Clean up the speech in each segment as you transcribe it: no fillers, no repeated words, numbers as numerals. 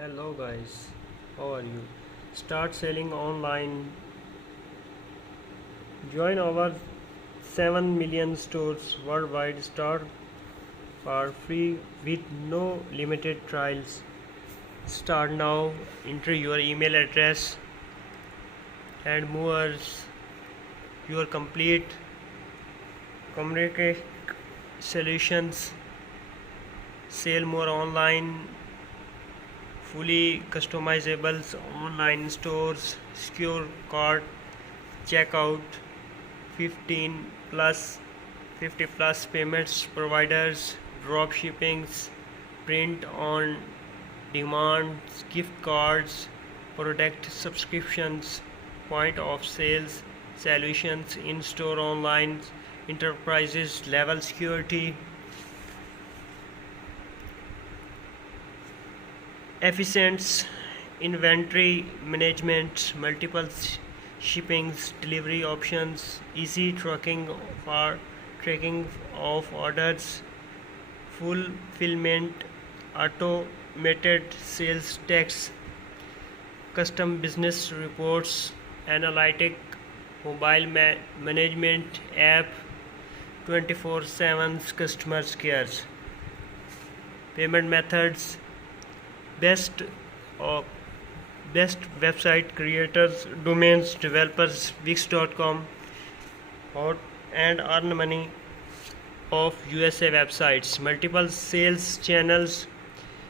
Hello guys, how are you? Start selling online. Join our 7 million stores worldwide. Start for free with no limited trials. Start now. Enter your email address and moves your complete communication solutions. Sell more online. Fully customizable online stores, secure cart, checkout, 15 plus 50 plus payments providers, drop shippings, print on demand, gift cards, product subscriptions, point of sales solutions, in store online, enterprises level security, efficient inventory management, multiple shippings, delivery options, easy tracking of orders, fulfillment, automated sales tax, custom business reports, analytic mobile management app, 24/7 customer cares, payment methods, best uh, best website creators, domains developers, wix.com, hot and earn money of USA websites, multiple sales channels,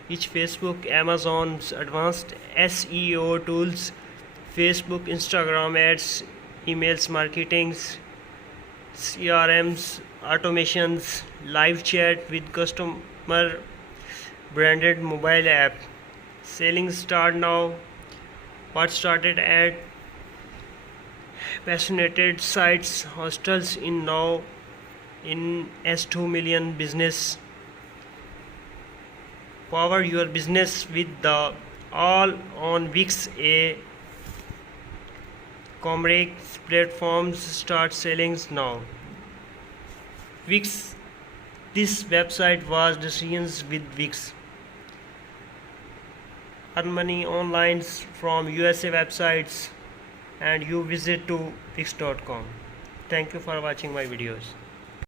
each Facebook, Amazon's advanced SEO tools, Facebook, Instagram ads, emails marketings, CRMs, automations, live chat with customer, branded mobile app. Selling start now. What started at passionate sites, hostels in now in S2 million business. Power your business with the all on Wix a commerce platforms. Start selling now. Wix, this website was decisions with Wix. Earn money online from USA websites and you visit to wix.com. Thank you for watching my videos.